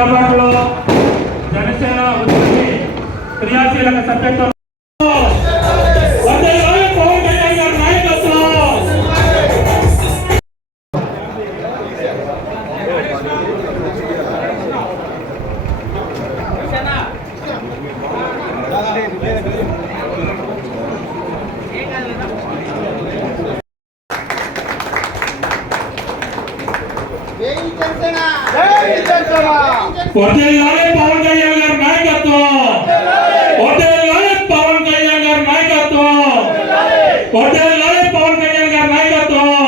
అందుబాటులో జనసేన ఉద్యమి క్రియాశీలక సభ్యత్వం పవన్ కళ్యాణ్ గారి నాయకత్వం, పవన్ కళ్యాణ్ గారి నాయకత్వం, పవన్ కళ్యాణ్ గారి నాయకత్వం.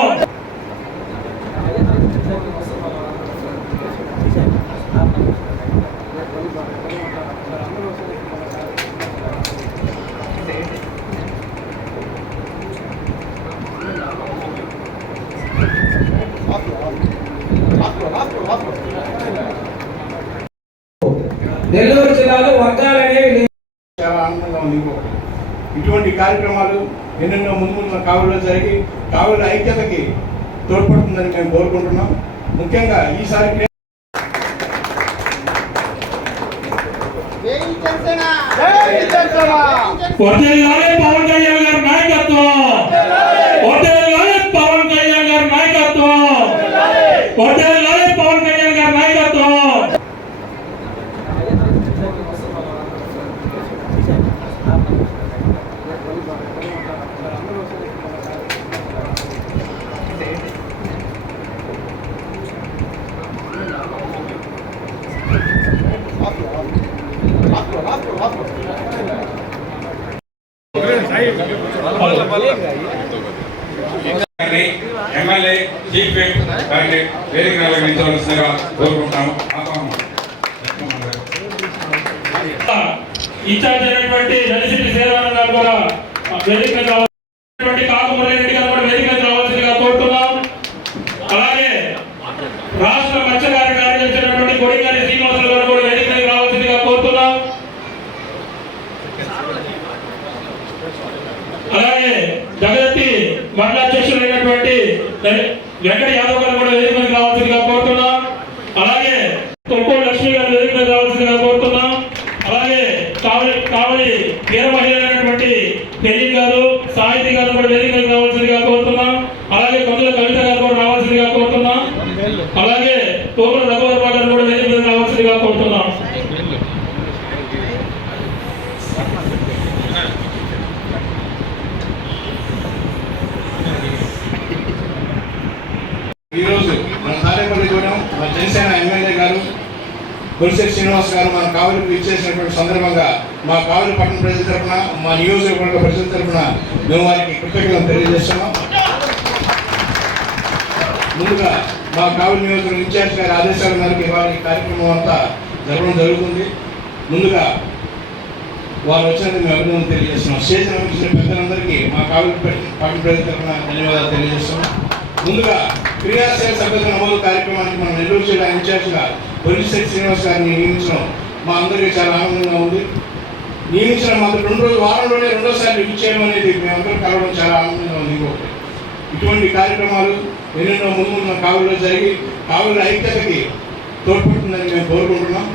నెల్లూరు జిల్లాలో వర్గాలనేవి చాలా ఆనందంగా ఉంది. ఇటువంటి కార్యక్రమాలు ఎన్నెన్నో ముందు కావుల్లో జరిగి కావుల ఐక్యతకి తోడ్పడుతుందని మేము కోరుకుంటున్నాం. ముఖ్యంగా ఈసారి పవన్ కళ్యాణ్ గారి నాయకత్వం, పవన్ కళ్యాణ్ గారి నాయకత్వం, పవన్ కళ్యాణ్ గారి నాయకత్వం. ఎమ్మెల్యే చీఫ్ విప్ గారిని వేదిక నిర్వహించవలసిందిగా కోరుకుంటాము. ఇన్ఛార్జ్ అయినటువంటి నలిసిటి శ్రీరామ గారు కూడా వేదిక మీద రావాల్సినటువంటి కాకుమూరి రెడ్డి గారు కూడా వేదిక మీద రావాల్సిందిగా కోరుతున్నాం. అలాగే రాష్ట్ర మత్స్యకార కార్యదర్శి కొడిగారి శ్రీనివాసులు గారు కూడా వేదిక మీద రావాల్సిందిగా కోరుతున్నాం. అలాగే జగదత్తి మండలాధ్యక్షులైనటువంటి వెంకట యాదవ్ గారు కూడా వేదిక మీద రావాల్సిందిగా కోరుతున్నాం. అలాగే తొక్కోడు లక్ష్మి గారు వేదిక మీద రావాల్సిందిగా కోరుతున్నాం. అలాగే కావలి వీర మహిళైనటువంటి పెళ్లి గారు సాహితీ గారు కూడా వేదిక మీద రావాల్సిందిగా కోరుతున్నాం. అలాగే కొందరు కవిత గారు కూడా రావాల్సిందిగా కోరుతున్నాం. అలాగే తోపుల రఘువర్మ గారు కూడా వేదిక మీద రావాల్సిందిగా కోరుతున్నాం. ఈరోజు మన తాడేపల్లి కూడా మన జనసేన ఎమ్మెల్యే గారు బొలిశెట్టి శ్రీనివాస్ గారు మన కావలికి ఇచ్చేసినటువంటి సందర్భంగా మా కావలి పట్టణ ప్రజల తరఫున, మా నియోజకవర్గ ప్రజల తరఫున మేము వారికి కృతజ్ఞతలు తెలియజేస్తున్నాం. ముందుగా మా కావలి నియోజకవర్గ ఇన్ఛార్జ్ గారి ఆదేశాల మేరకు ఇవాళ ఈ కార్యక్రమం అంతా జరగడం జరుగుతుంది. ముందుగా వారు వచ్చినందుకు మేము అభినందనలు తెలియజేస్తున్నాం. స్టేజ్ అలంకరించిన పెద్దలందరికీ మా కావలి పట్టణ ప్రజల తరఫున ధన్యవాదాలు తెలియజేస్తున్నాం. ముందుగా క్రియాశీల సభ్యత్వ నమోదు కార్యక్రమానికి మన నెల్లూరు జిల్లా ఇన్ఛార్జ్గా బొలిశెట్టి శ్రీనివాస్ గారిని నియమించడం మా అందరికీ చాలా ఆనందంగా ఉంది. నియమించిన మాత్రం వారంలోనే రెండోసారి రివ్యూ చేయడం అనేది మేమందరం కలవడం చాలా ఆనందంగా ఉంది. ఇటువంటి కార్యక్రమాలు ఎన్నెన్నో ముందు కావుల్లో జరిగి కావుల ఐక్యతకి తోడ్పడుతుందని మేము కోరుకుంటున్నాం.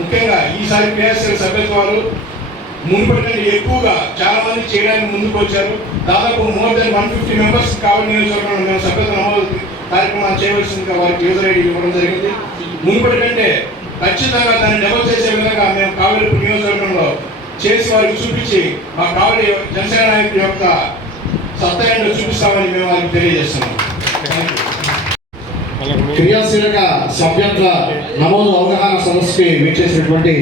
ముఖ్యంగా ఈసారి క్రియాశీల సభ్యత్వాలు మునుపటి కంటే ఎక్కువగా చాలా మంది చేయడానికి ముందుకు వచ్చారు. దాదాపు మోర్ దెన్ 150 మెంబర్స్ కావలి నియోజకవర్గంలో మేము సభ్యత్వ నమోదు కార్యక్రమాలు చేయవలసిందిగా వారికి యూజర్ ఐడి ఇవ్వడం జరిగింది. మునుపటి కంటే ఖచ్చితంగా దాన్ని డెవలప్ చేసే విధంగా మేము కావలి నియోజకవర్గంలో చేసి వారికి చూపించి మా కావలి జనసేన నాయకుల యొక్క సత్తా ఏంటో చూపిస్తామని మేము వారికి తెలియజేస్తున్నాం. క్రియాశీలక సభ్యత్వ నమోదు అవగాహన సదస్సుకి విచ్చేసినటువంటి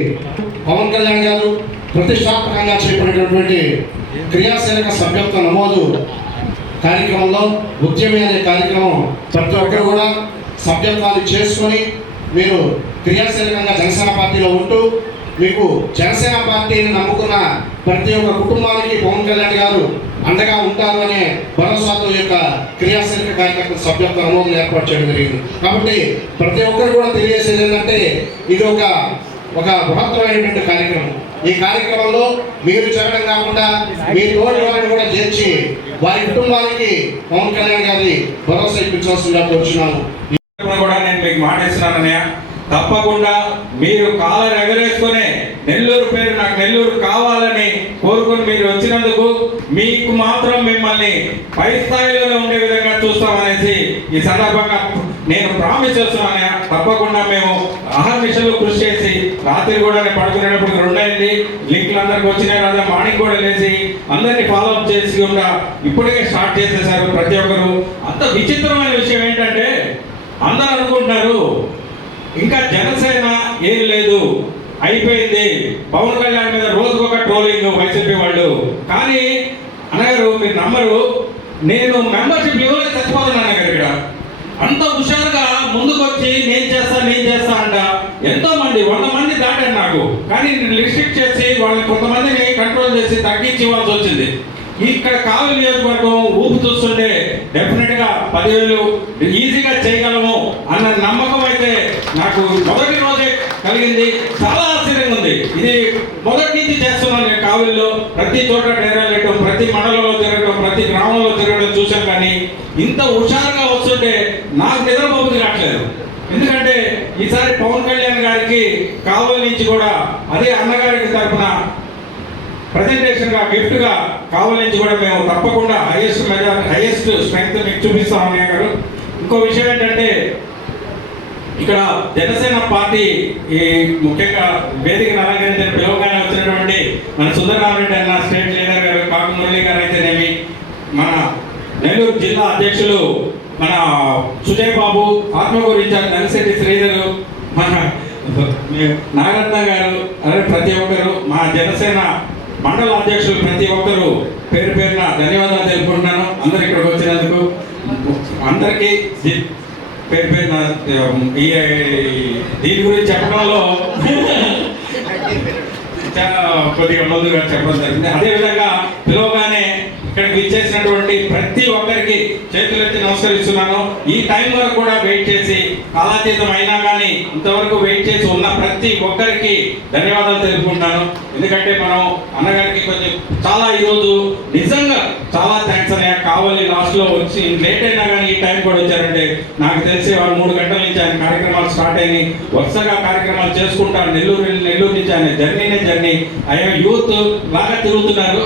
పవన్ కళ్యాణ్ గారు ప్రతిష్టాత్మకంగా చేపట్టినటువంటి క్రియాశీలక సభ్యత్వ నమోదు కార్యక్రమంలో ఉద్యమి అనే కార్యక్రమం ప్రతి ఒక్కరు కూడా సభ్యత్వాలు చేసుకొని మీరు క్రియాశీలకంగా జనసేన పార్టీలో ఉంటూ మీకు జనసేన పార్టీని నమ్ముకున్న ప్రతి ఒక్క కుటుంబానికి పవన్ కళ్యాణ్ గారు అండగా ఉంటారు అనే భరోసాతో యొక్క క్రియాశీలక కార్యక్రమ సభ్యత్వ నమోదును ఏర్పాటు చేయడం జరిగింది. కాబట్టి ప్రతి ఒక్కరు కూడా తెలియజేసేది ఏంటంటే ఇది ఒక బృహత్తరమైనటువంటి కార్యక్రమం. ఈ కార్యక్రమంలో మీరు చేరడం కాకుండా మీ తోటి వారిని కూడా చేర్చి వారి కుటుంబానికి పవన్ కళ్యాణ్ గారి భరోసా ఇప్పించవలసిందిగా కోరుచున్నాను. కూడా నేను మీకు మాట ఇస్తున్నానన్నయ్య, తప్పకుండా మీరు కాలర్ ఎగరేసుకునే నెల్లూరు పేరు నాకు నెల్లూరు కావాలని కోరుకుని మీరు వచ్చినందుకు మీకు మాత్రం మిమ్మల్ని పై స్థాయిలోనే ఉండే విధంగా చూస్తామనేసి ఈ సందర్భంగా నేను ప్రామిస్ చేస్తున్నాను. తప్పకుండా మేము అహర్నిశలు కృషి చేసి రాత్రి కూడా నేను పడుకునేటప్పుడు 2 అయింది. లింకులు అందరికి వచ్చినాయి కదా, మార్నింగ్ కూడా లేచి అందరినీ ఫాలో అప్ చేసి కూడా ఇప్పటికే స్టార్ట్ చేసేసారు ప్రతి ఒక్కరు. అంత విచిత్రమైన విషయం ఏంటంటే అందరూ అనుకుంటున్నారు ఇంకా జనసేన ఏం లేదు, అయిపోయింది, పవన్ కళ్యాణ్ మీద రోజుకొక ట్రోలింగ్ వైసీపీ వాళ్ళు. కానీ అన్నగారు మీరు నమ్మరు, నేను మెంబర్షిప్ ఇవ్వలేదు చచ్చిపోతున్నాను ఇక్కడ. అంత హుషారుగా ముందుకు వచ్చి నేను చేస్తా అంట ఎంతో మంది 100 మంది దాటారు నాకు. కానీ నేను రిస్ట్రిక్ట్ చేసి వాళ్ళని కొంతమందిని కంట్రోల్ చేసి తగ్గించి ఇవ్వాల్సి వచ్చింది. ఇక్కడ కావలి నియోజకవర్గం ఊపు చూస్తుంటే డెఫినెట్ గా 10,000 ఈజీగా చేయగలము అన్న నమ్మకం అయితే నాకు మొదటి రోజే కలిగింది. చాలా ఆశ్చర్యంగా ఉంది. ఇది మొదటి నుంచి చేస్తున్నాను నేను కావలిలో. ప్రతి చోట డేరాలు వేయటం, ప్రతి మండలంలో తిరగడం, ప్రతి గ్రామంలో తిరగడం చూశాను. కానీ ఇంత హుషారుగా వస్తుంటే నాకు నిద్రపోబుద్ది రావట్లేదు. ఎందుకంటే ఈసారి పవన్ కళ్యాణ్ గారికి కావలి నుంచి కూడా అదే అన్నగారికి తరఫున ప్రజెంటేషన్ గా గిఫ్ట్ గా కావలి నుంచి కూడా మేము తప్పకుండా హైయెస్ట్ స్ట్రెంగ్త్ మీకు చూపిస్తాం అన్నయ్య గారు. ఇంకో విషయం ఏంటంటే ఇక్కడ జనసేన పార్టీ ఈ ముఖ్యంగా వేదికను అలంకరించిన పిలవగానే వచ్చినటువంటి మన సుందరరామరెడ్డి అన్న స్టేట్ లీడర్ గారు, కాకు మురళి గారు అయితేనేమి, మన నెల్లూరు జిల్లా అధ్యక్షులు మన సుజయ్ బాబు, ఆత్మకూరు ఇన్ఛార్జ్ నలిశెట్టి శ్రీధరు, మన నాగరత్న గారు, అలాగే ప్రతి ఒక్కరు మా జనసేన మండల అధ్యక్షులు ప్రతి ఒక్కరు పేరు పేరున ధన్యవాదాలు తెలుపుకుంటున్నాను. అందరు ఇక్కడికి వచ్చినందుకు అందరికీ పేరు పేరున దీని గురించి చెప్పడంలో కొద్దిగా ముందుగా చెప్పడం జరిగింది. అదేవిధంగా పిలవగానే ఇక్కడికి ఇచ్చేసినటువంటి ప్రతి ఒక్కరికి చేతులెత్తి నమస్కరిస్తున్నాను. ఈ టైం వరకు కూడా వెయిట్ చేసి కాలాతీతం అయినా కానీ ఇంతవరకు వెయిట్ చేసి ఉన్న ప్రతి ఒక్కరికి ధన్యవాదాలు తెలుపుకుంటాను. ఎందుకంటే మనం అన్నగారికి కొంచెం చాలా ఈరోజు నిజంగా చాలా థ్యాంక్స్ అనే కావాలి. లాస్ట్లో వచ్చి లేట్ అయినా కానీ ఈ టైం కూడా వచ్చారంటే నాకు తెలిసి వాళ్ళు 3 గంటల నుంచి ఆయన కార్యక్రమాలు స్టార్ట్ అయినాయి. వరుసగా కార్యక్రమాలు చేసుకుంటారు. నెల్లూరు నుంచి ఆయన జర్నీ ఆయన యూత్ బాగా తిరుగుతున్నారు.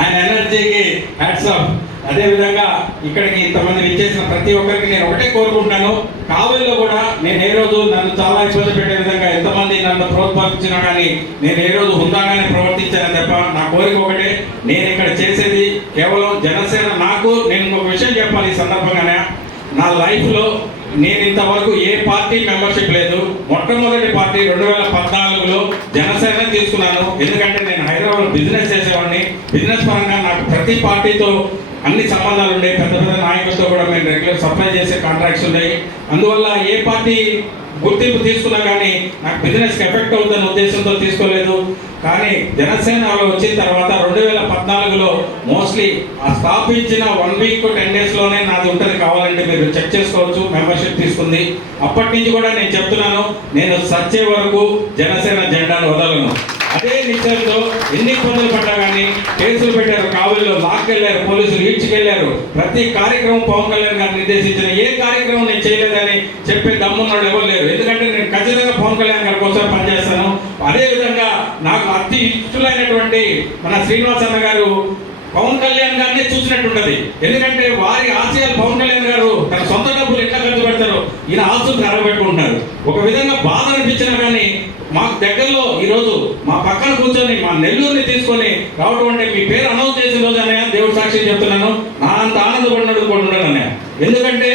ఆయన ఎనర్జీకి హ్యాట్స్ ఆఫ్. అదేవిధంగా ఇక్కడికి ఇంతమంది విచ్చేసిన ప్రతి ఒక్కరికి నేను ఒకటే కోరుకుంటున్నాను, కావలిలో కూడా నేను ఏ రోజు నన్ను చాలా ఇబ్బంది పెట్టే విధంగా ఎంతమంది నన్ను ప్రోత్సహించినా కానీ నేను ఏ రోజు హుందాగానే ప్రవర్తించానని తప్ప నా కోరిక ఒకటే, నేను ఇక్కడ చేసేది కేవలం జనసేన. నేను ఒక విషయం చెప్పాలి ఈ సందర్భంగానే, నా లైఫ్లో నేను ఇంతవరకు ఏ పార్టీ మెంబర్షిప్ లేదు. మొట్టమొదటి పార్టీ 2014లో జనసేన తీసుకున్నాను. ఎందుకంటే నేను హైదరాబాద్ బిజినెస్ చేసేవాడిని. బిజినెస్ పరంగా నాకు ప్రతి పార్టీతో అన్ని సంబంధాలు ఉన్నాయి. పెద్ద నాయకులతో కూడా మేము రెగ్యులర్ సప్లై చేసే కాంట్రాక్ట్స్ ఉన్నాయి. అందువల్ల ఏ పార్టీ గుర్తింపు తీసుకున్నా కానీ నాకు బిజినెస్కి ఎఫెక్ట్ అవుతున్న ఉద్దేశంతో తీసుకోలేదు. కానీ జనసేనలో వచ్చిన తర్వాత 2014లో మోస్ట్లీ ఆ స్థాపించిన 1 వీక్ 10 డేస్లోనే నాది ఉంటుంది. కావాలంటే మీరు చెక్ చేసుకోవచ్చు. మెంబర్షిప్ తీసుకుంది. అప్పటి నుంచి కూడా నేను చెప్తున్నాను, నేను సచ్చే వరకు జనసేన జెండాను వదలను. అదే నిశ్చయంతో ఎన్ని ఇబ్బందులు పడ్డా కానీ కేసులు పెట్టారు, కావలిలో లాక్కెళ్ళారు, పోలీసులు ఈడ్చుకెళ్లారు. ప్రతి కార్యక్రమం పవన్ కళ్యాణ్ గారు నిర్దేశించిన ఏ కార్యక్రమం నేను చేయలేదని చెప్పే దమ్మున్నాడు ఎవరు లేరు. ఎందుకంటే నేను ఖచ్చితంగా పవన్ కళ్యాణ్ గారి కోసం పనిచేస్తాను. అదేవిధంగా నాకు అతి ఇష్టమైనటువంటి మన శ్రీనివాస్ అన్న గారు పవన్ కళ్యాణ్ గారిని చూసినట్టుంటది. ఎందుకంటే వారి ఆశయాలు పవన్ కళ్యాణ్ గారు తన సొంత డబ్బులు ఎట్లా ఖర్చు పెడతారో ఈయన ఆస్తులు కరగబెట్టుకుంటున్నారు. ఒక విధంగా బాధ అనిపించినా కానీ మాకు దగ్గరలో ఈరోజు మా పక్కన కూర్చొని మా నెల్లూరుని తీసుకొని రావడం అంటే మీ పేరు అనౌన్స్ చేసిన రోజు అన్నయ్య, దేవుడు సాక్షి చెప్తున్నాను, నా అంత ఆనందపడినట్టు కూడా ఉండదు అన్నయ్య. ఎందుకంటే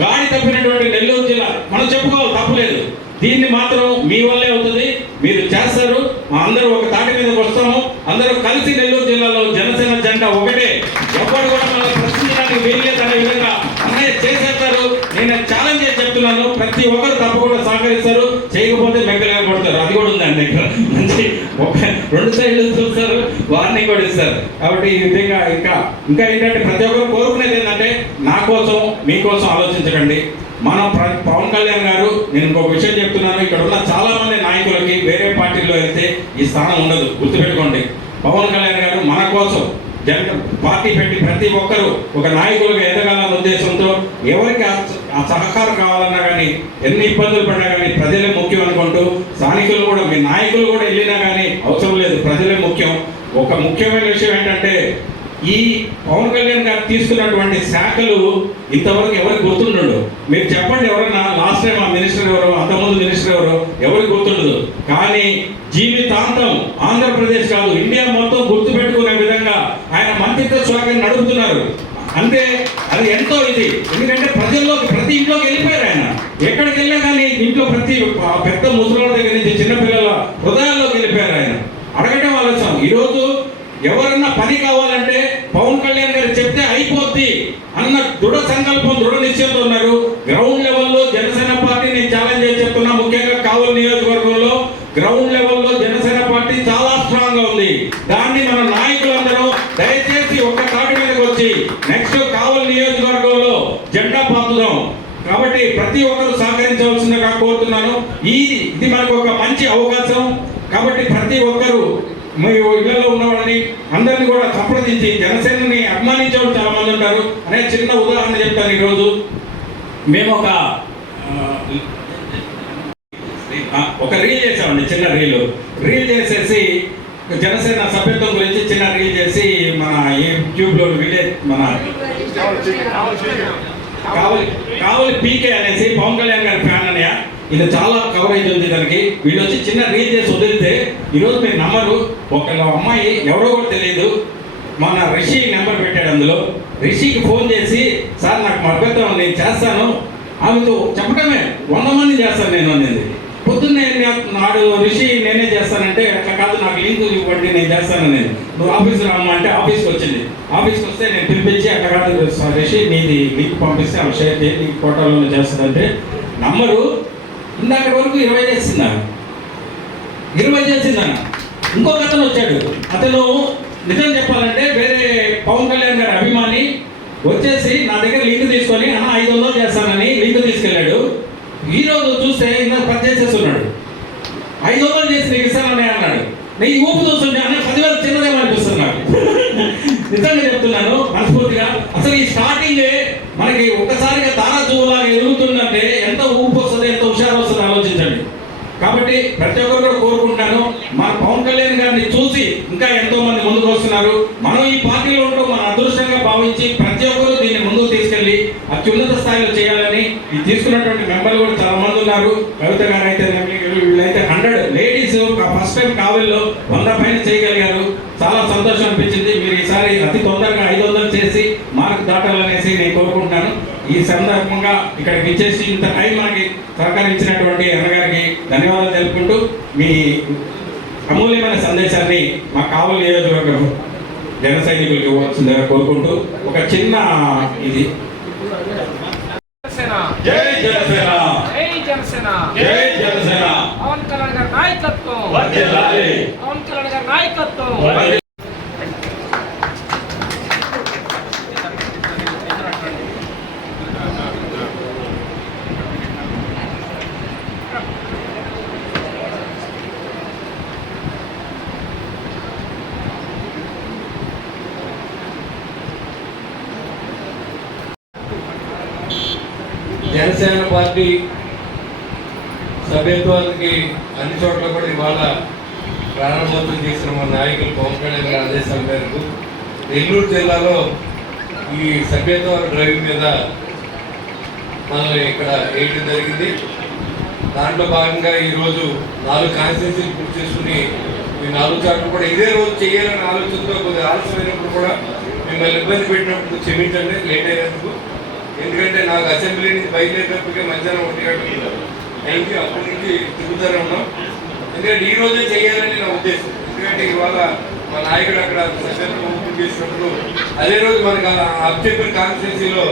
గాడి తప్పినటువంటి నెల్లూరు జిల్లా మనం చెప్పుకోవాలి, తప్పులేదు. దీన్ని మాత్రం మీ వల్లే అవుతుంది, మీరు చేస్తారు. మా అందరూ ఒక తాటి మీదకి వస్తాము. అందరూ కలిసి నెల్లూరు జిల్లాలో జనసేన జెండా ఒకటే, ఎవ్వరు కూడా మనం ప్రశ్నించడానికి వీల్లేదు అనే విధంగా అన్నయ్య చేసేస్తారు. నేను ఛాలెంజ్ చేసి చెప్తున్నాను, ప్రతి ఒక్కరు తప్పకుండా సహకరిస్తారు. చేయకపోతే మెగ్గలుగా కొడతారు. అది కూడా ఉంది అన్న ఇక్కడ. మంచి 2 సైడ్లు చూస్తారు, వార్నింగ్ కూడా ఇస్తారు. కాబట్టి ఈ విధంగా ఇంకా ఏంటంటే ప్రతి ఒక్కరు కోరుకునేది ఏంటంటే నా కోసం మీకోసం ఆలోచించకండి. మనం పవన్ కళ్యాణ్ గారు, నేను ఇంకొక విషయం చెప్తున్నాను, ఇక్కడ ఉన్న చాలా మంది నాయకులకి వేరే పార్టీల్లో వెళ్తే ఈ స్థానం ఉండదు. గుర్తుపెట్టుకోండి, పవన్ కళ్యాణ్ గారు మన కోసం పార్టీ పెట్టి ప్రతి ఒక్కరూ ఒక నాయకులుగా ఎదగాలన్న ఉద్దేశంతో ఎవరికి ఆ సహకారం కావాలన్నా కానీ ఎన్ని ఇబ్బందులు పడినా కానీ ప్రజలే ముఖ్యం అనుకుంటూ స్థానికులు కూడా మీ నాయకులు కూడా వెళ్ళినా కానీ అవసరం లేదు, ప్రజలే ముఖ్యం. ఒక ముఖ్యమైన విషయం ఏంటంటే ఈ పవన్ కళ్యాణ్ గారు తీసుకున్నటువంటి శాఖలు ఇంతవరకు ఎవరికి గుర్తుండడు. మీరు చెప్పండి ఎవరన్నా లాస్ట్ టైం ఆ మినిస్టర్ ఎవరు, అంతకుముందు మినిస్టర్ ఎవరు, ఎవరికి గుర్తుండదు. కానీ జీవితాంతం ఆంధ్రప్రదేశ్ కాదు ఇండియా మొత్తం గుర్తుపెట్టుకునే విధంగా ఆయన మంత్రిత్వ శాఖను నడుపుతున్నారు. అంటే అది ఎంతో ఇది, ఎందుకంటే ప్రజల్లోకి ప్రతి ఇంట్లోకి వెళ్ళిపోయారు ఆయన. ఎక్కడికి వెళ్ళినా కానీ ఇంట్లో ప్రతి పెద్ద ముసలి దగ్గర నుంచి చిన్నపిల్లల హృదయాల్లోకి వెళ్ళిపోయారు ఆయన. అడగటం ఆలోచన. ఈరోజు ఎవరన్నా పని కావాలంటే పవన్ కళ్యాణ్ గారు చెప్తే అయిపోద్ది అన్న దృఢ సంకల్పం, దృఢ నిశ్చయంతో ఉన్నారు. గ్రౌండ్ లెవెల్లో జనసేన పార్టీ నేను ఛాలెంజ్ చేసి చెప్తున్నా, ముఖ్యంగా కావలి నియోజకవర్గంలో గ్రౌండ్ లెవెల్లో జనసేన పార్టీ చాలా స్ట్రాంగ్ గా ఉంది. దాన్ని మన నాయకులందరూ దయచేసి ఒక్క తాటి మీదకి వచ్చి నెక్స్ట్ కావలి నియోజకవర్గంలో జెండా పాతుదాం. కాబట్టి ప్రతి ఒక్కరు సహకరించవలసిందిగా కోరుతున్నాను. ఇది మనకు ఒక మంచి అవకాశం. కాబట్టి ప్రతి ఒక్కరూ మీ ఇళ్లలో ఉన్న వాళ్ళని అందరినీ కూడా సంప్రదించి జనసేనని అభిమానించే వాళ్ళు చాలా మంది ఉంటారు. అనే చిన్న ఉదాహరణ చెప్తాను. ఈరోజు మేము ఒక రీల్ చేసామండి, చిన్న రీల్ చేసేసి జనసేన సభ్యత్వం గురించి చిన్న రీల్ చేసి మన యూట్యూబ్లో విలేజ్ మన కావలి పీకే అనేసి పవన్ కళ్యాణ్ గారి ఫ్యాన్ అన్నయ్య, ఇది చాలా కవరేజ్ ఉంది దానికి. వీళ్ళు వచ్చి చిన్న రీల్ చేసి వదిలితే ఈరోజు మీరు నమ్మరు, ఒక అమ్మాయి ఎవరో కూడా తెలియదు మన రిషి నెంబర్ పెట్టాడు. అందులో రిషికి ఫోన్ చేసి సార్ నాకు మర్పెత్తం నేను చేస్తాను, ఆమెతో చెప్పడమే 100 మంది చేస్తాను నేను అనేది. పొద్దున్నే నాడు రిషి నేనే చేస్తానంటే అట్లా కాదు, నాకు లింక్ ఇవ్వండి నేను చేస్తాను. నేను నువ్వు ఆఫీస్ రామ్మా అంటే ఆఫీస్కి వచ్చింది. ఆఫీస్కి వస్తే నేను పిలిపించి అట్లా కాదు రిషి నీది లింక్ పంపిస్తే ఆమె షేర్ చేసి నీకు ఫోటోలో చేస్తుందంటే నమ్మరు. ఇందాక వరకు 20 చేసిందన్న. ఇంకొక అతను వచ్చాడు. అతను నిజం చెప్పాలంటే వేరే పవన్ కళ్యాణ్ గారి అభిమాని వచ్చేసి నా దగ్గర లింక్ తీసుకొని 500 చేస్తానని లింక్ తీసుకెళ్ళాడు. ఈ రోజు చూస్తే ఇందాక 10 చేసేస్తున్నాడు. 500 చేసి నీకు ఇస్తానని అన్నాడు. నేను ఈ ఊపు చూస్తుంటే 10,000 చిన్నదేమో అనిపిస్తుంది నాకు. నిజంగా చెప్తున్నాను మనస్ఫూర్తిగా. అసలు ఈ స్టార్టింగ్ మనకి ఒక్కసారిగా తారా చూలాగా ఎదుగుతుందంటే ఎంత ఊపు వస్తుంది, ఎంత హుషారు వస్తుంది ఆలోచించండి. కాబట్టి ప్రతి ఒక్కరు కూడా కోరుకుంటాను, మన పవన్ కళ్యాణ్ గారిని చూసి ఇంకా ఎంతో మంది ముందుకు వస్తున్నారు. మనం ఈ పార్టీలో ఉంటూ మన అదృష్టంగా భావించి ప్రతి ఒక్కరు దీన్ని ముందుకు తీసుకెళ్లి అత్యున్నత స్థాయిలో చేయాలని ఈ తీసుకున్నటువంటి మెంబర్లు కూడా చాలా మంది ఉన్నారు. కవిత గారు అయితే వీళ్ళైతే 100 లేడీస్ ఫస్ట్ టైం కావలిలో 100 పైన చేయగలిగారు. చాలా సంతోషం అనిపించింది. మీరు ఈసారి అతి తొందరగా 500 చేసి మార్క్ దాటాలనేసి నేను కోరుకుంటున్నాను. ఈ సందర్భంగా ఇక్కడికి ఇచ్చేసి ఇంత టైం మనకి సహకరించినటువంటి అన్నగారికి ధన్యవాదాలు తెలుపుకుంటూ మీ అమూల్యమైన సందేశాన్ని మా కావలి నియోజకవర్గం జన సైనికులకు ఇవ్వాల్సిందిగా కోరుకుంటూ ఒక చిన్న ఇది జై జనసేన, జై జనసేన, జై జనసేన, పవన్ కళ్యాణ్ గారి నాయకత్వం, వర్ధిల్లాలి, పవన్ కళ్యాణ్ గారి నాయకత్వం. జనసేన పార్టీ సభ్యత్వానికి అన్ని చోట్ల కూడా ఇవాళ ప్రారంభోత్సవం చేసిన మన నాయకులు పవన్ కళ్యాణ్ గారి ఆదేశాల మేరకు నెల్లూరు జిల్లాలో ఈ సభ్యత్వ డ్రైవ్ మీద మనల్ని ఇక్కడ వేయడం జరిగింది. దాంట్లో భాగంగా ఈరోజు 4 కాన్స్టిట్యూన్సీలు పూర్తి చేసుకుని ఈ 4 చోట్ల కూడా ఇదే రోజు చేయాలనే ఆలోచనతో కొద్దిగా ఆలస్యమైనప్పుడు కూడా మిమ్మల్ని ఇబ్బంది పెట్టినప్పుడు క్షమించండి లేట్ అయినందుకు. ఎందుకంటే నాకు అసెంబ్లీ నుంచి బయలుదేరేటప్పటికే మధ్యాహ్నం 1 గంటలు అయింది. అప్పటి నుంచి తిరుగుతూనే ఉన్నాం. ఎందుకంటే ఈ రోజే చేయాలని నా ఉద్దేశం. ఎందుకంటే ఇవాళ మా నాయకుడు అక్కడ సభ్యత్వం ఓపెన్ చేసినప్పుడు అదే రోజు మనకు అబ్జెక్టివ్ కాన్స్టిట్యూన్సీలో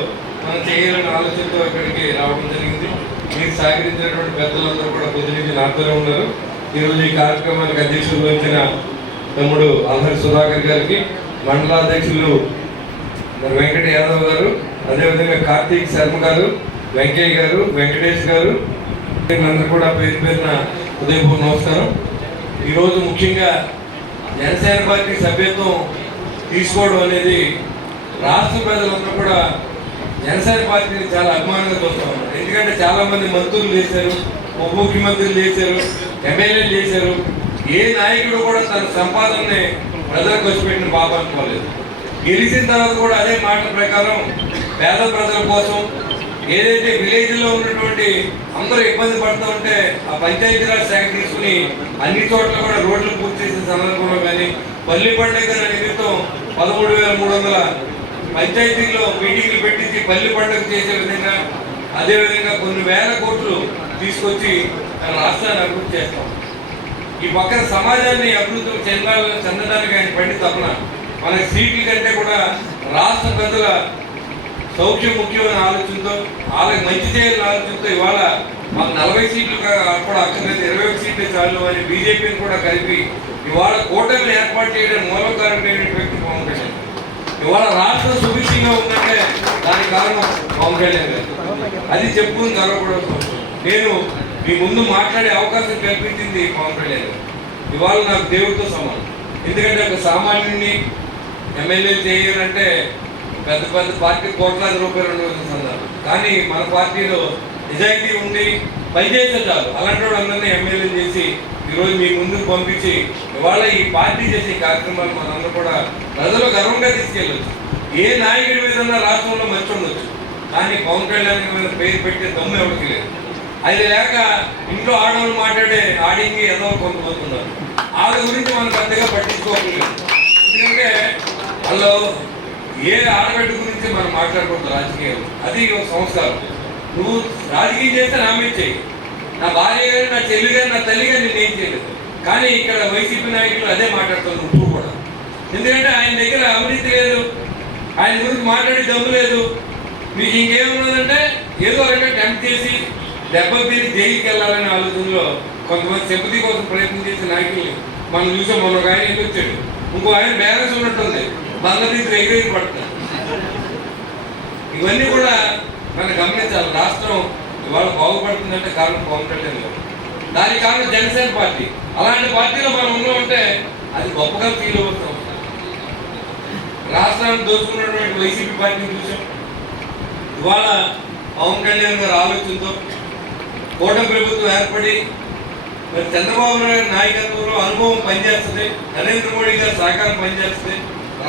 మనం చేయాలనే ఆలోచనతో ఇక్కడికి రావడం జరిగింది. మీకు సహకరించినటువంటి పెద్దలందరూ కూడా పొద్దునుంచి నాతోనే ఉన్నారు. ఈరోజు ఈ కార్యక్రమానికి అధ్యక్షులు వహించిన తమ్ముడు ఆల్హరి సుధాకర్ గారికి, మండలాధ్యక్షులు వెంకట యాదవ్ గారు, అదేవిధంగా కార్తీక్ శర్మ గారు, వెంకయ్య గారు, వెంకటేష్ గారు అందరూ కూడా పేరు పేరున ఉదయపూర్ నమస్కారం. ఈరోజు ముఖ్యంగా జనసేన పార్టీ సభ్యత్వం తీసుకోవడం అనేది రాష్ట్ర ప్రజలందరూ కూడా జనసేన పార్టీని చాలా అభిమానంగా చూస్తా ఉన్నారు. ఎందుకంటే చాలా మంది మంత్రులు చేశారు, ఉప ముఖ్యమంత్రులు చేశారు, ఎమ్మెల్యేలు చేశారు. ఏ నాయకుడు కూడా తన సంపాదనని ప్రజలకు ఖర్చు పెట్టిన పాప అనుకోలేదు. గెలిచిన తర్వాత కూడా అదే మాట ప్రకారం పేద ప్రజల కోసం ఏదైతే విలేజ్లో ఉన్నటువంటి అందరూ ఇబ్బంది పడుతూ ఉంటే ఆ పంచాయతీరాజ్ శాఖ తీసుకుని అన్ని చోట్ల కూడా రోడ్లు పూర్తి చేసిన సందర్భంలో కానీ పల్లి పండుగ నిమిత్తం 13,300 పంచాయతీల్లో మీటింగ్లు పెట్టించి పల్లి పండుగ చేసే విధంగా, అదేవిధంగా కొన్ని వేల కోట్లు తీసుకొచ్చి రాష్ట్రాన్ని అభివృద్ధి చేస్తాం. ఈ పక్కన సమాజాన్ని అభివృద్ధి చెందడానికి ఆయన పడి తప్పన మన సీట్ల కంటే కూడా రాష్ట్ర ప్రజల సౌఖ్యం ముఖ్యమైన ఆలోచనతో, వాళ్ళకి మంచి చేయాలని ఆలోచనతో ఇవాళ మాకు 40 సీట్లు కూడా అక్కర్లేదు, 21 సీట్లు చాలు అని బీజేపీని కూడా కలిపి ఇవాళ కూటమిని ఏర్పాటు చేయడానికి మూలకారమైన వ్యక్తి పవన్ కళ్యాణ్. ఇవాళ రాష్ట్రం సుభిక్షంగా ఉందంటే దానికి కారణం పవన్ కళ్యాణ్ గారు. అది చెప్పుకుని గర్వపడవలసిన అవసరం. నేను మీ ముందు మాట్లాడే అవకాశం కల్పించింది పవన్ కళ్యాణ్ గారు. ఇవాళ నాకు దేవుడితో సమానం. ఎందుకంటే ఒక సామాన్యుడిని ఎమ్మెల్యేలు చేయాలంటే పెద్ద పెద్ద పార్టీ కోట్లాది రూపాయలు ఉండవలసిన సందర్భం. కానీ మన పార్టీలో నిజాయితీ ఉండి పనిచేసే చాలు అలాంటి వాళ్ళందరినీ ఎమ్మెల్యేలు చేసి ఈరోజు మీ ముందుకు పంపించి ఇవాళ ఈ పార్టీ చేసే కార్యక్రమాలు మనందరూ కూడా ప్రజలు గర్వంగా తీసుకెళ్ళచ్చు. ఏ నాయకుడి మీద రాష్ట్రంలో మంచి ఉండొచ్చు, కానీ పవన్ కళ్యాణ్ మీద పేరు పెట్టే దమ్ము ఎవరికి లేదు. అది లేక ఇంట్లో ఆడవాళ్ళు మాట్లాడే ఆడింగి ఏదో కొంతమంది ఉన్నారు. వాళ్ళ గురించి మనం పెద్దగా పట్టించుకోవట్లేదు. ఎందుకంటే వాళ్ళు ఏ ఆడబిడ్డ గురించి మనం మాట్లాడకూడదు రాజకీయాలు. అది ఒక సంస్కారం. నువ్వు రాజకీయం చేస్తే నా మీద చేయి, నా భార్య గారు, నా చెల్లి గారు, నా తల్లి గారు నేను ఏం చేయలేదు. కానీ ఇక్కడ వైసీపీ నాయకులు అదే మాట్లాడుతారు నువ్వు కూడా. ఎందుకంటే ఆయన దగ్గర అవినీతి లేదు, ఆయన గురించి మాట్లాడే దమ్ము లేదు. మీకు ఇంకేమున్నదంటే ఏదో రకంగా టెంప్ట్ చేసి దెబ్బతిని జైలుకి వెళ్ళాలనే ఆలోచనలో కొంతమంది సింపతి కోసం ప్రయత్నం చేసే నాయకుల్ని మనం చూసాం. మొన్న ఒక ఆయన వచ్చాడు, ఇంకో ఆయన బ్యాలెన్స్ ఉన్నట్టుంది, బంగ్లాదేశ్ ఎగిరేసి పడుతున్నారు. ఇవన్నీ కూడా మనం గమనించాలి. రాష్ట్రం ఇవాళ బాగుపడుతుందంటే కారణం పవన్ కళ్యాణ్ గారు. దానికి కారణం జనసేన పార్టీ. అలాంటి పార్టీలో మనం ఉన్నామంటే అది గొప్పగా ఫీల్ అవుతాం. రాష్ట్రాన్ని దోచుకున్నటువంటి వైసీపీ పార్టీని చూసాం. ఇవాళ పవన్ కళ్యాణ్ గారి ఆలోచనతో కూటమి ప్రభుత్వం ఏర్పడి మరి చంద్రబాబు నాయుడు నాయకత్వంలో అనుభవం పనిచేస్తుంది, నరేంద్ర మోడీ గారి సహకారం పనిచేస్తుంది,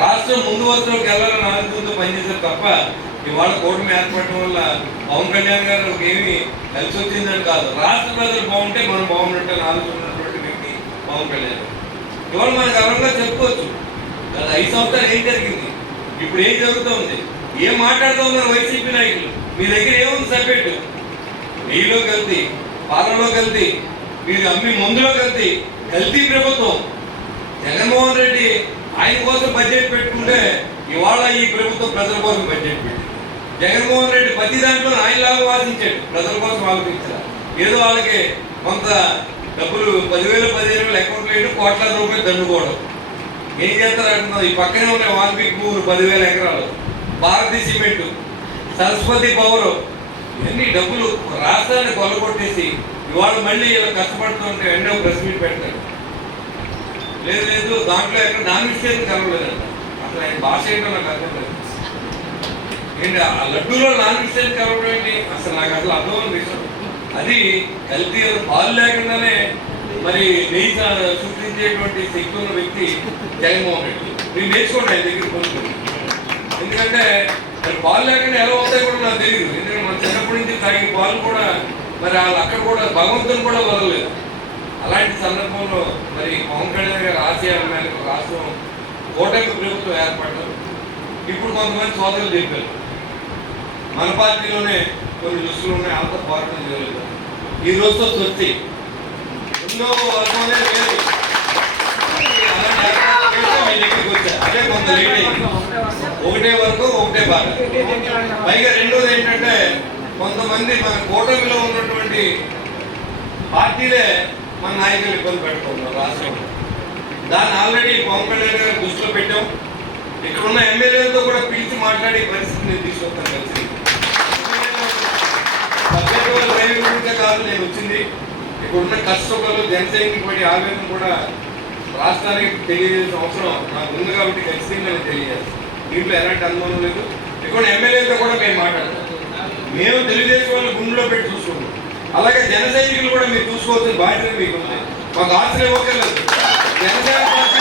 రాష్ట్రం ముందు వరుసలోకి వెళ్ళాలని ఆలోచనతో పనిచేస్తారు తప్ప ఇవాళ కూటమి ఏర్పడటం వల్ల పవన్ కళ్యాణ్ గారు ఏమి కలిసి వచ్చిందని కాదు. రాష్ట్ర ప్రజలు బాగుంటే మనం బాగున్నట్టు ఆలోచనటువంటి వ్యక్తి పవన్ కళ్యాణ్. ఇవాళ మనం గర్వంగా చెప్పుకోవచ్చు గత 5 సంవత్సరాలు ఏం జరిగింది, ఇప్పుడు ఏం జరుగుతుంది, ఏం మాట్లాడుతూ ఉన్నారు వైసీపీ నాయకులు. మీ దగ్గర ఏముంది సబ్జెక్టు? నెయ్యిలో కల్తీ, పాలనలో కల్తీ, మీరు అమ్మి మందులో కల్తీ, కల్తీ ప్రభుత్వం. జగన్మోహన్ రెడ్డి ఆయన కోసం బడ్జెట్ పెట్టుకుంటే ఇవాళ ఈ ప్రభుత్వం ప్రజల కోసం బడ్జెట్ పెట్టి జగన్మోహన్ రెడ్డి ప్రతి దాంట్లో ఆయన లాభం ఆశించాడు, ప్రజల కోసం ఆలోచించారు. ఏదో వాళ్ళకి కొంత డబ్బులు 10,000 15,000 అకౌంట్లు వేయడం, కోట్లాది రూపాయలు దండుకోవడం. ఏం చేస్తారు అంటున్నావు? ఈ పక్కనే ఉన్న వాల్మీకి భూములు 10,000 ఎకరాలు, భారతీ సిమెంట్, సరస్వతి పవర్, ఇవన్నీ డబ్బులు రాష్ట్రాన్ని కొల్లగొట్టేసి ఇవాళ మళ్ళీ ఇలా కష్టపడుతుంటే వెంటనే ప్రెస్ మీట్ పెడతాడు. లేదు దాంట్లో ఎక్కడ నాన్ వెజిటేరియన్ కలవలేదంట. అసలు ఆయన భాష ఏంటో నాకు అర్థం లేదు. ఏంటి ఆ లడ్డూలో నాన్ వెజిటేరియన్ కలవడం ఏంటి? అసలు నాకు అసలు అర్థం విషయం. అది కల్తీ పాలు లేకుండానే మరి నెయ్యి సృష్టించేటువంటి శక్తి ఉన్న వ్యక్తి జగన్మోహన్ రెడ్డి. మీరు నేర్చుకోండి ఆయన దగ్గర కొంచెం. ఎందుకంటే మరి పాలు లేకుండా ఎలా అవుతాయి కూడా నాకు తెలియదు. ఎందుకంటే మన చిన్నప్పటి నుంచి తాగిన పాలు కూడా మరి వాళ్ళు అక్కడ కూడా భగవంతుని కూడా వదలలేదు. అలాంటి సందర్భంలో మరి పవన్ కళ్యాణ్ గారి ఆశయాల మేరకు రాష్ట్రం కూటమి ప్రభుత్వం ఏర్పడడం. ఇప్పుడు కొంతమంది సోదరులు చెప్పారు మన పార్టీలోనే కొన్ని దుస్తులు ఉన్నాయి, అంత పోరాటం చేయలేదు. ఈ రోజుతో తృప్తి ఎన్నో వర్గంలో లేదు. మీ దగ్గరికి వచ్చా అదే కొంత లేట్ అయింది. ఒకటే వరకు ఒకటే బాధ. పైగా రెండోది ఏంటంటే కొంతమంది మన కూటమిలో ఉన్నటువంటి పార్టీలే మన నాయకులు ఇబ్బంది పెట్టుకుంటున్నారు రాష్ట్రంలో. దాన్ని ఆల్రెడీ పవన్ కళ్యాణ్ గారు దృష్టిలో పెట్టాం. ఇక్కడ ఉన్న ఎమ్మెల్యేలతో కూడా పిలిచి మాట్లాడే పరిస్థితిని తీసుకొస్తాను. కలిసి సబ్జెక్ట్ డ్రైవింగ్ గురించే కాదు నేను వచ్చింది. ఇక్కడ ఉన్న కష్టపలు జనసైనికులు పడి ఆవేదన కూడా రాష్ట్రానికి తెలియజేసిన అవసరం నాకు ఉంది కాబట్టి ఖచ్చితంగా నేను తెలియజేస్తాను. దీంట్లో ఎలాంటి అనుమానం లేదు. ఇక్కడ ఎమ్మెల్యేతో కూడా మేము మాట్లాడతాం. మేము తెలుగుదేశం వాళ్ళని గుండెలో పెట్టి చూసుకుంటాం. అలాగే జన సైనికులు కూడా మీరు చూసుకోవాల్సిన బాధ్యత మీకు ఉంది. మాకు ఆశలు ఇవ్వగలదు. జనసేన పార్టీ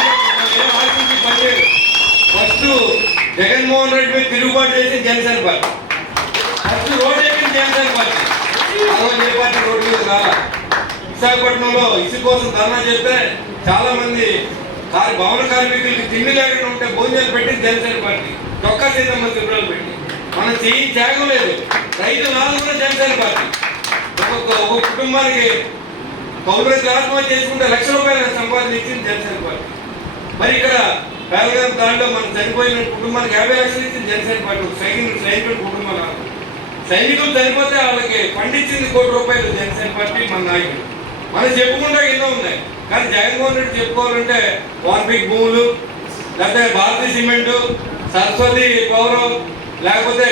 ఏం ఆశించి పనిచేయదు. ఫస్ట్ జగన్మోహన్ రెడ్డి మీద తిరుగుబాటు చేసిన జనసేన పార్టీ, ఫస్ట్ రోడ్ ఎక్కిన జనసేన పార్టీ. ఏ పార్టీ రోడ్డు మీద రాలా. విశాఖపట్నంలో ఇసుక కోసం ధర్నా చేస్తే చాలా మంది భవన కార్మికులకి తిండి లేకుండా ఉంటే భోజనాలు పెట్టింది జనసేన పార్టీ. చొక్కా సీతమ్మ శిబిరాలు పెట్టి మనం చెయ్యి త్యాగం లేదు. రైతు నాలుగు కూడా జనసేన పార్టీ. ఒక్కొక్క కుటుంబానికి కౌలు రైతులు ఆత్మహత్య చేసుకుంటే ₹1,00,000 సంపాదన ఇచ్చింది జనసేన పార్టీ. మరి ఇక్కడ పేదగారి దాంట్లో మనం చనిపోయిన కుటుంబానికి 50 లక్షలు ఇచ్చింది జనసేన పార్టీ. ఒక సైనికుల కుటుంబాలు సైనికులు చనిపోతే వాళ్ళకి పండించింది ₹1,00,00,000 జనసేన పార్టీ. మన నాయకులు మనం చెప్పుకుంటా ఎన్నో ఉన్నాయి. కానీ జగన్మోహన్ రెడ్డి చెప్పుకోవాలంటే వాన్పిక్ భూములు, లేకపోతే భారతీయ సిమెంటు, సరస్వతి పౌరం, లేకపోతే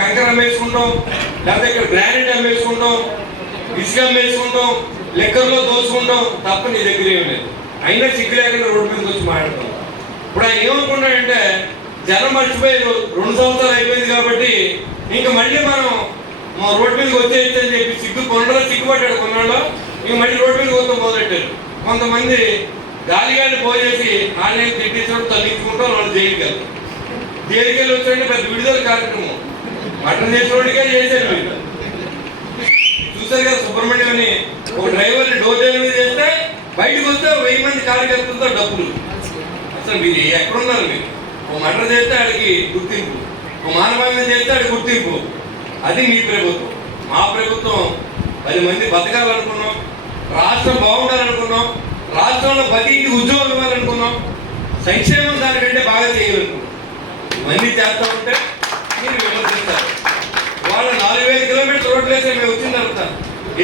కంకర అమ్మేసుకుంటాం, లేకపోతే ఇక్కడ గ్రానైట్ అమ్మేసుకుంటాం, ఇసుక అమ్మేసుకుంటాం, లెక్కర్లో దోచుకుంటాం తప్ప నీ దగ్గర ఏం లేదు. అయినా సిగ్గు లేకుండా రోడ్డు మీదకి వచ్చి మాట్లాడతాం. ఇప్పుడు ఆయన ఏమనుకున్నాడంటే జనం మర్చిపోయారు, 2 సంవత్సరాలు అయిపోయింది కాబట్టి ఇంకా మళ్ళీ మనం రోడ్డు మీదకి వచ్చేయచ్చు అని చెప్పి సిగ్గుపడ్డాడు కొన్నాళ్ళు. ఇంక మళ్ళీ రోడ్డు మీదకి వస్తాం మొదలెట్టారు. కొంతమంది గాలిగాన్ని పోయేసి ఆన్లైన్ తిట్టించడం తగ్గించుకుంటాం. వాళ్ళు జైలుకి వెళ్తారు. జైలుకి వెళ్ళి వచ్చారంటే పెద్ద విడుదల కార్యక్రమం మటన్ చేసేవాడికే చేశారు. వీళ్ళు చూసారు కదా, సుబ్రహ్మణ్యం అని ఒక డ్రైవర్ని డోర్ డెలివరీ చేస్తే బయటకు వస్తే 1000 మంది కార్యకర్తలతో డబ్బులు. అసలు మీరు ఎక్కడున్నారు? మీరు ఒక మటర్ చేస్తే ఆడికి గుర్తింపు, ఒక మానభంగం చేస్తే ఆడికి గుర్తింపు. అది మీ ప్రభుత్వం. మా ప్రభుత్వం 10 మంది బతకాలనుకున్నాం, రాష్ట్రం బాగుండాలనుకున్నాం, రాష్ట్రంలో 10 ఇంటికి ఉద్యోగం ఇవ్వాలనుకున్నాం, సంక్షేమం దానికంటే బాగా చేయాలనుకున్నాం. ఇవన్నీ చేస్తూ ఉంటే మీరు విమర్శిస్తారు. వాళ్ళ 4000 కిలోమీటర్ల రోడ్లు వేసే మేము వచ్చిన తర్వాత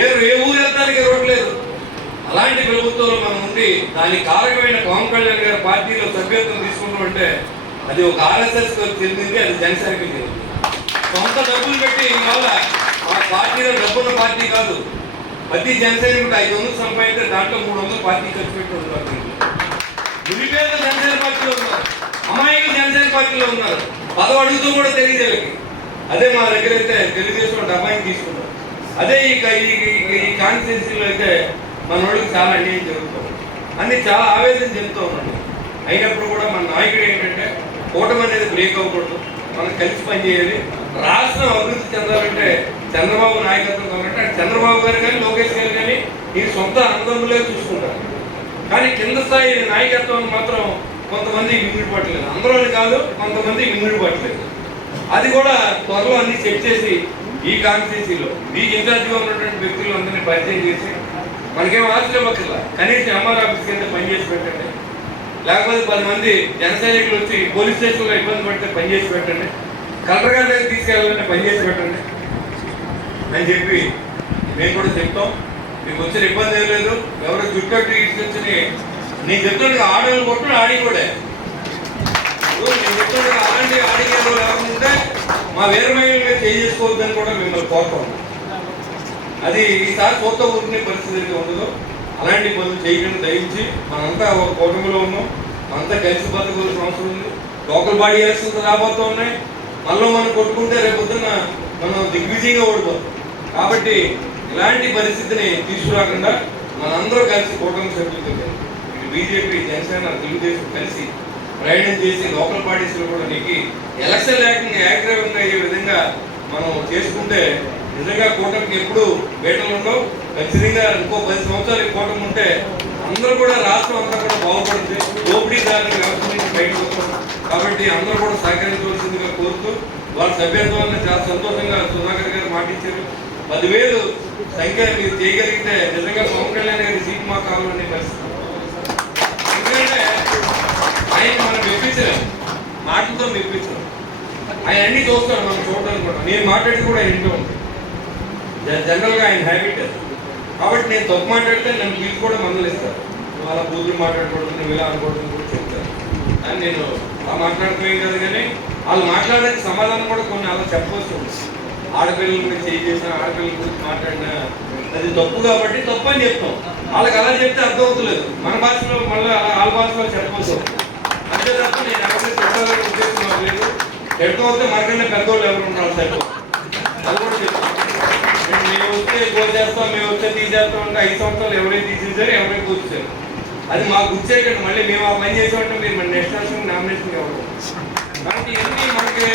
ఏ ఊరు వెళ్తానికి రోడ్డు లేదు. అలాంటి ప్రభుత్వంలో మనం ఉండి దానికి కారకమైన పవన్ కళ్యాణ్ గారి పార్టీలో సభ్యత్వం తీసుకుంటామంటే అది ఒక RSS చెందింది, అది జనసేనకి చెందింది. సొంత డబ్బులు పెట్టి వల్ల ఆ పార్టీలో డబ్బున్న పార్టీ కాదు. ప్రతి జనసైనికుడు 500 సంపాదింటే దాంట్లో 300 పార్టీ ఖర్చు పెట్టి ఉన్నారు. నిరుపేద జనసేన పార్టీలో ఉన్నారు, అమాయకులు జనసేన పార్టీలో ఉన్నారు. 10 అడుగుతూ కూడా తెలియదు. అదే మా దగ్గర అయితే తెలుగుదేశం డబ్బాయిని తీసుకున్నారు. అదే ఈ కాన్స్టిట్యున్సీలో అయితే మన వాళ్ళకి చాలా అన్యాయం జరుగుతుంది. అన్ని చాలా ఆవేదన చెందుతూ ఉన్నాడు. అయినప్పుడు కూడా మన నాయకుడు ఏంటంటే కూటమి అనేది బ్రేక్ అవ్వకూడదు, మనం కలిసి పనిచేయాలి. రాష్ట్రం అభివృద్ధి చెందాలంటే చంద్రబాబు నాయకత్వం కావాలంటే చంద్రబాబు గారు కానీ లోకేష్ గారు కానీ ఈ సొంత అన్నదమ్ములే చూసుకుంటారు. కానీ కింద స్థాయి నాయకత్వం మాత్రం కొంతమంది ఇమ్యూనిటీ పట్టలేదు. అందరూ కాదు, కొంతమంది ఇమ్యూనిటీ పట్టలేదు. అది కూడా త్వరలో అన్ని చెక్ చేసి ఈ కాన్స్టిట్యూన్సీలో మీకు ఇన్ఛార్జిగా ఉన్నటువంటి వ్యక్తులు అందరినీ పరిచయం చేసి మనకేం ఆశలు ఇవ్వక్కర్లా, కనీసం ఎంఆర్ ఆఫీస్ కింద పనిచేసి పెట్టండి. లేకపోతే 10 మంది జన సైనికులు వచ్చి పోలీస్ స్టేషన్లో ఇబ్బంది పడితే పనిచేసి పెట్టండి, కలెక్టర్ గారి దగ్గర తీసుకెళ్ళాలంటే పనిచేసి పెట్టండి అని చెప్పి మేము కూడా చెప్తాం. మీకు వచ్చిన ఇబ్బంది ఏం లేదు. ఎవరు చుట్టూ తీసుకొచ్చి నేను చెప్తాను ఆడవాళ్ళు కొట్టుడు ఆడి కూడా నేను చెప్తాను అలాంటి ఆడికేదో లేకుంటే మా వేరే మహిళలు మీద చేసుకోవద్దని కూడా మిమ్మల్ని కోరుతాం. అది ఈసారి కొత్త ఊరినే పరిస్థితి ఉండదు. అలాంటి పనులు చేయడం దయించి మనంతా ఒక కూటమిలో ఉన్నాం, మనంతా కలిసి బతకాల్సిన అవసరం ఉంది. లోకల్ బాడీ ఎలక్షన్స్ రాబోతూ ఉన్నాయి. మనలో మనం కొట్టుకుంటే రేపొద్దున మనం దిగ్విజయంగా ఓడిపోతాం. కాబట్టి ఇలాంటి పరిస్థితిని తీసుకురాకుండా మనందరూ కలిసి కూటమి సభ్యులతో ఇటు బీజేపీ, జనసేన, తెలుగుదేశం కలిసి ప్రయాణం చేసి లోకల్ పార్టీస్లో కూడా నీకు ఎలక్షన్ లేకుండా ఏకగ్రీవంగా అయ్యే విధంగా మనం చేసుకుంటే నిజంగా కూటమికి ఎప్పుడు వేటలు ఉండవు. ఖచ్చితంగా ఇంకో 10 సంవత్సరాలు కూటమి ఉంటే అందరూ కూడా రాష్ట్రం అంతా కూడా బాగుపడుతుంది. దోపిడీదారులు వ్యవస్థ నుంచి బయటకు వస్తాం. కాబట్టి అందరూ కూడా సహకరించవలసిందిగా కోరుతూ వాళ్ళ సభ్యత్వాన్ని చాలా సంతోషంగా సుధాకర్ గారు మాటించారు. 10,000 సంఖ్య మీరు చేయగలిగితే నిజంగా పవన్ కళ్యాణ్ గారి సీట్ మాకు కావాలనే పరిస్థితి. ఎందుకంటే ఆయన మనం మెప్పించలేము, మాటలతో మెప్పించలేము. ఆయన అన్ని చూస్తాడు, మనం చూడడానికి కూడా. నేను మాట్లాడి కూడా ఆయన ఇంట్లో ఉంటాను. జనరల్గా ఆయన హ్యాబిట్ అది. కాబట్టి నేను తప్పు మాట్లాడితే నన్ను వీళ్ళు కూడా మందలిస్తారు. వాళ్ళ కూతురు మాట్లాడకూడదు, నువ్వు ఇలా అనుకోవడం కూడా చెప్తారు. అని నేను అలా మాట్లాడుతున్నాం కాదు. కానీ వాళ్ళు మాట్లాడడానికి సమాధానం కూడా కొన్ని అలా చెప్పవలసి ఉంటుంది. ఆడపిల్లల మీద చేసిన ఆడపిల్లల గురించి మాట్లాడినా అది తప్పు కాబట్టి తప్పు అని చెప్తాం. వాళ్ళకి అలా చెప్తే అర్థం అవుతలేదు. మన భాషలో మళ్ళీ వాళ్ళ భాషలో చెప్పవలసి. అంతే తప్ప నేను ఎవరిని చెప్పాలని ఉద్దేశం లేదు. ఎడుతూ వస్తే మనకన్నా పెద్దోళ్ళు ఎవరు ఉంటారు సరిపో అది కూడా చెప్తాం. మేము వస్తే కోసేస్తాం, మేము వస్తే తీసేస్తాం అంటే 5 సంవత్సరాలు ఎవరైతే తీసేసారు ఎవరైతే కూర్చారు అది మాకు గుర్చేయకండి. మళ్ళీ మేము ఆ పని చేసామంటే మీరు మన నెక్స్ట్ రాష్ట్రం నామినేషన్ ఇవ్వడం. కాబట్టి ఇవన్నీ మనకి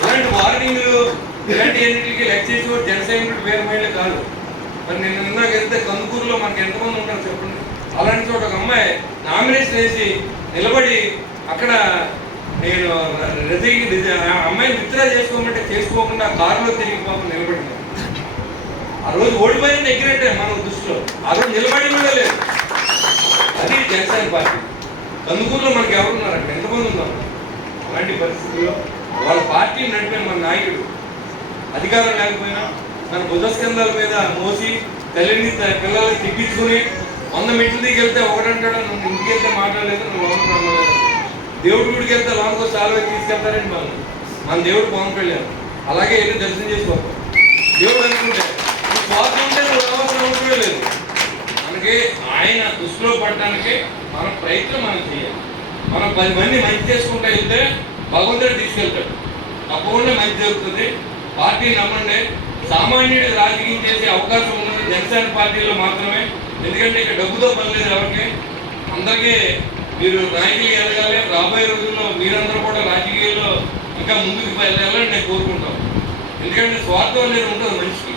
ఇలాంటి వార్నింగ్లు ఇలాంటి ఎన్నింటికి లెక్క చేసి జనసైనికుడు వేరే మైండ్లు కాదు. మరి నేను ఇందాక వెళ్తే కందుకూరులో మనకి ఎంతమంది ఉంటారు చెప్పండి. అలాంటి చోట ఒక అమ్మాయి నామినేషన్ వేసి నిలబడి అక్కడ నేను అమ్మాయిని విత్డ్రా చేసుకోమంటే చేసుకోకుండా కారులో తిరిగి పాపం నిలబడింది. ఆ రోజు ఓడిపోయిన ఎగ్గినట్టే మన దృష్టిలో, ఆ రోజు నిలబడి కూడా లేదు. అది జనసేన పార్టీ. కందుకూరులో మనకి ఎవరున్నారు, అక్కడ ఎంతమంది ఉన్నారు. అలాంటి పరిస్థితుల్లో వాళ్ళ పార్టీని నడిపిన మన నాయకుడు అధికారం లేకపోయినా మన భుజస్కంధాల మీద మోసి తల్లిని పిల్లల్ని తిప్పించుకుని 100 మెట్లు దిగి వెళ్తే ఒకటంటాడు, నువ్వు ఇంటికి వెళ్తే మాట్లాడలేదు, నువ్వు లోపలికి రాలేదు. దేవుడి గుడికి వెళ్తే లోపల చాలా తీసుకెళ్తారండి మన దేవుడు పవన్ కళ్యాణ్. అలాగే వెళ్ళి దర్శనం చేసుకోవాలి. దేవుడు అనుకుంటే స్వార్థం ఉంటే నువ్వు రావాల్సిన అవసరం లేదు. మనకి ఆయన దృష్టిలో పడడానికి మన ప్రయత్నం మనం చేయాలి. మనం 10 మంది మంచి చేసుకుంటూ వెళ్తే భగవంతుడు తీసుకెళ్తాడు, తప్పకుండా మంచి జరుగుతుంది. పార్టీని నమ్మండి. సామాన్యుడికి రాజకీయం చేసే అవకాశం ఉన్నది జనసేన పార్టీలో మాత్రమే. ఎందుకంటే ఇక్కడ డబ్బుతో పని లేదు ఎవరికి. అందరికీ మీరు నాయకులు ఎదగాలి. రాబోయే రోజుల్లో మీరందరూ కూడా రాజకీయాల్లో ఇంకా ముందుకు వెళ్ళాలని నేను కోరుకుంటాను. ఎందుకంటే స్వార్థం అనేది ఉంటుంది మనిషికి.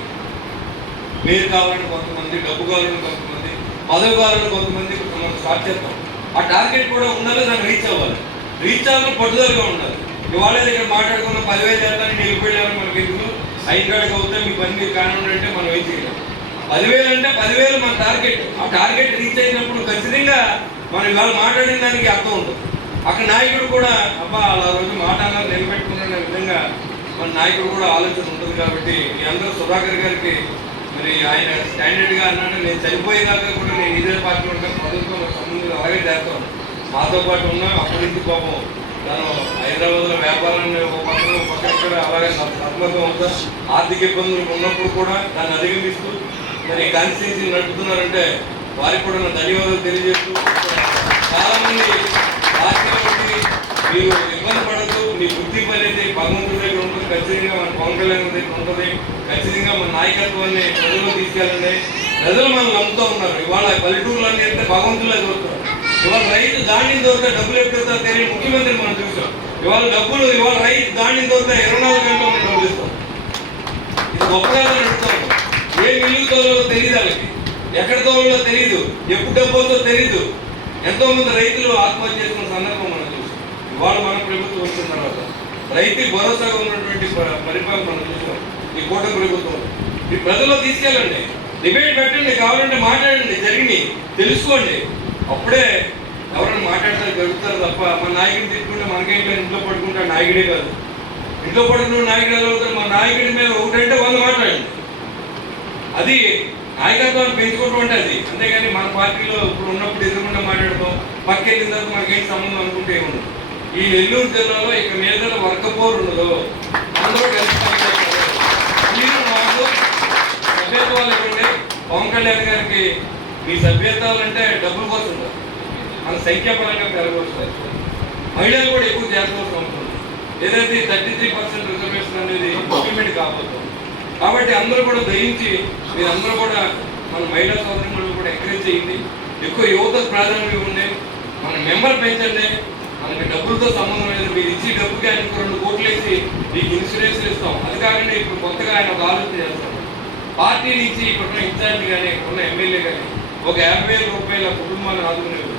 మీరు కావాలని కొంతమంది, డబ్బు కావాలని కొంతమంది, పదవి కావాలని కొంతమంది మనం స్టార్ట్ చేస్తాం. ఆ టార్గెట్ కూడా ఉండాలి, దాన్ని రీచ్ అవ్వాలి. రీచ్ అవ్వాలని పట్టుదలగా ఉండాలి. ఇవాళ ఇక్కడ మాట్లాడుకున్న 10,000 చేస్తానని నేను వెళ్ళాలని మనకి ఎందుకు 5 గంటలకు అవుతే మీ పని మీరు కానివ్వండి అంటే మనం ఏం చేయలేం. 10,000 అంటే 10,000 మన టార్గెట్. ఆ టార్గెట్ రీచ్ అయినప్పుడు ఖచ్చితంగా మనం ఇవాళ మాట్లాడిన దానికి అర్థం ఉంటుంది. అక్కడ నాయకుడు కూడా అబ్బా అలా రోజు మాట అన్నారు నిలబెట్టుకున్న విధంగా మన నాయకుడు కూడా ఆలోచన ఉంటుంది. కాబట్టి మీ అందరూ సుధాకర్ గారికి మరి ఆయన స్టాండర్డ్గా అన్నాడు, నేను చనిపోయేదాకా కూడా నేను ఇదే పార్టీ ఉంటాను, ప్రభుత్వం సంబంధం అలాగే చేస్తాను. మాతో పాటు ఉన్నా అప్పటి నుంచి పాపం తను హైదరాబాద్లో వ్యాపారాన్ని పక్కన ఇక్కడ అలాగే సమ్మతం అవుతా ఆర్థిక ఇబ్బందులు ఉన్నప్పుడు కూడా దాన్ని అధిగమిస్తూ మరి కాన్స్టిట్యూన్సీ నడుపుతున్నారంటే వారికి కూడా నా ధన్యవాదాలు తెలియజేస్తూ, చాలామంది పార్టీలో ఉండి మీరు ఇబ్బంది పడద్దు, మీ గుర్తింపు అనేది భగవంతుడి దగ్గర ఉంటుంది. ఖచ్చితంగా మన పవన్ కళ్యాణ్ దగ్గర ఉంటుంది. ఖచ్చితంగా మన నాయకత్వాన్ని ప్రజల్లో తీసుకెళ్ళండి. ప్రజలు మనం నమ్ముతూ ఉన్నారు. ఇవాళ పల్లెటూరులన్నీ వెళ్తే భగవంతులే చూస్తారు. ఇవాళ రైతు ధాన్యం దొరికితే డబ్బులు ఎప్పుడైతే తెలియని ముఖ్యమంత్రి మనం చూసాం. ఇవాళ రైతు ధాన్యం దొరికితే 24 గంటలు మనం డబ్బులు ఇస్తాం. ఇది గొప్పగా నడుస్తాం. ఏ మిల్లు తోలలో తెలియదు, వాళ్ళకి ఎక్కడ తోలలో తెలియదు, ఎప్పుడు డబ్బు అవుతో తెలియదు. ఎంతో మంది రైతులు ఆత్మహత్య చేసుకున్న సందర్భం మనం చూసాం. ఇవాళ మన ప్రభుత్వం వచ్చిన తర్వాత రైతు భరోసాగా ఉన్నటువంటి పరిపాలన మనం చూసాం. ఈ కూటమి ప్రభుత్వం ఈ ప్రజల్లో తీసుకెళ్ళండి, డిబేట్ పెట్టండి, కావాలంటే మాట్లాడండి, జరిగి తెలుసుకోండి. అప్పుడే ఎవరైనా మాట్లాడతారు గడుపుతారు తప్ప మన నాయకుడిని తిట్టుకుంటే మనకేంటో ఇంట్లో పడుకుంటాడు నాయకుడే కాదు. ఇంట్లో పడుకున్న నాయకుడు ఎలా అవుతారు? మన నాయకుడి మీద 100 మాట్లాడండి. అది నాయకత్వాన్ని పెంచుకోవడం అంటే అది. అంతేగాని మన పార్టీలో ఇప్పుడు ఉన్నప్పుడు ఎదురుకుండా మాట్లాడతాం, పక్క వెళ్ళిన తర్వాత మనకేం సంబంధం అనుకుంటే ఏముండదు. ఈ నెల్లూరు జిల్లాలో ఇక మీద వర్గపోరు ఉండదు. అందరూ కలిసి మాకు సభ్యత్వాలు ఇవ్వండి. పవన్ కళ్యాణ్ గారికి మీ సభ్యత్వాలు అంటే డబ్బుల కోసం ఉండదు, మన సంఖ్యాపరంగా పెరగవచ్చు. మహిళలు కూడా ఎక్కువ చేయాల్సిన ఉంటుంది. ఏదైతే 33% రిజర్వేషన్ అనేది ఇంప్లిమెంట్ కాబోతుంది. కాబట్టి అందరూ కూడా దయించి మీరందరూ కూడా మన మహిళా సోదరులను కూడా ఎంకరేజ్ చేయండి. ఎక్కువ యువతకు ప్రాధాన్యం ఇవ్వండి. మన మెంబర్ పెంచండి. మనకి డబ్బులతో సంబంధం లేదు. మీరు ఇచ్చి డబ్బుకి ఆయన 2 కోట్లు వేసి మీకు ఇన్సూరెన్స్లు ఇస్తాం. అది కాకుండా ఇప్పుడు కొత్తగా ఆయన ఒక ఆలోచన చేస్తాం. పార్టీ నుంచి ఇప్పుడున్న ఇన్ఛార్జ్ కానీ ఇప్పుడున్న ఎమ్మెల్యే కానీ ఒక 50,000 రూపాయల కుటుంబాన్ని ఆదుకునేది,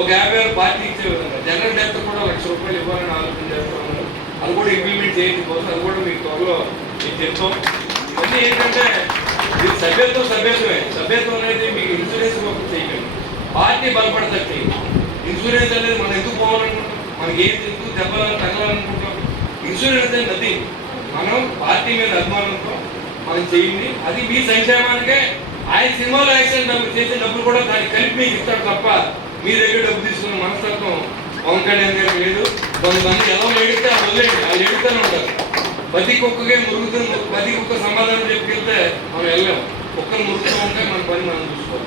ఒక 50,000 పార్టీ ఇచ్చే విధంగా జనరల్ డెప్త్ కూడా 1,00,000 రూపాయలు ఇవ్వాలని ఆలోచన చేస్తాము. అది కూడా ఇంప్లిమెంట్ చేయండి కోసం, అది కూడా మీకు త్వరలో మీకు చెప్తాం. ఇవన్నీ ఏంటంటే మీరు సభ్యత్వం అనేది మీకు ఇన్సూరెన్స్ ఒకటి చేయకండి. పార్టీ బలపడతారు చేయండి. ఇన్సూరెన్స్ అనేది మనం ఎందుకు పోవాలనుకుంటాం, మనకి ఏం ఎందుకు దెబ్బలు తగలాలనుకుంటాం. ఇన్సూరెన్స్ అనేది అది మనం పార్టీ మీద అభిమానంతో మనం చేయండి. అది మీ సంక్షేమానికే. ఆయన సినిమాలో యాక్సిడెంట్ డబ్బులు చేసే డబ్బులు కూడా దానికి కలిపి మీకు ఇస్తాడు తప్ప మీ దగ్గర డబ్బు తీసుకున్న మనస్తత్వం పవన్ కళ్యాణ్ గారికి లేదు. కొంతమంది ఎలా ఎడితే ఆ వదిలేండి, వాళ్ళు ఎడుతూనే ఉంటారు. ప్రతి కుక్కకే మురుగుతుంది, ప్రతి కుక్క సమాధానం చెప్పుకెళ్తే మనం వెళ్ళాం. కుక్కను మురుగుతూ ఉంటే మన పని మనం చూసుకోవాలి.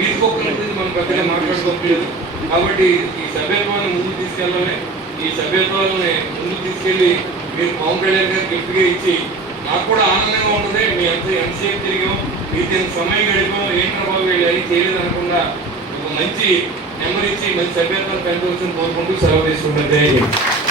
వీధి కుక్కల గురించి మనం పెద్దగా మాట్లాడుకోలేదు. కాబట్టి ఈ సభ్యత్వాన్ని ముందుకు తీసుకెళ్ళాలి. ఈ సభ్యత్వాలని ముందుకు తీసుకెళ్ళి మీరు పవన్ కళ్యాణ్ గారికి గిఫ్ట్గా ఇచ్చి నాకు కూడా ఆనందంగా ఉంటుంది. మీ ఎంతసేపు తిరిగాం, మీతో ఎంత సమయం గడిపాం, ఏంట్రా బాబు వీళ్ళు ఏం చేయలేదు అనకుండా ఒక మంచి నెంబర్ ఇచ్చి మంచి సభ్యత్వాన్ని పెంచవలసింది కోరుకుంటూ సెలవు తీసుకుంటాను.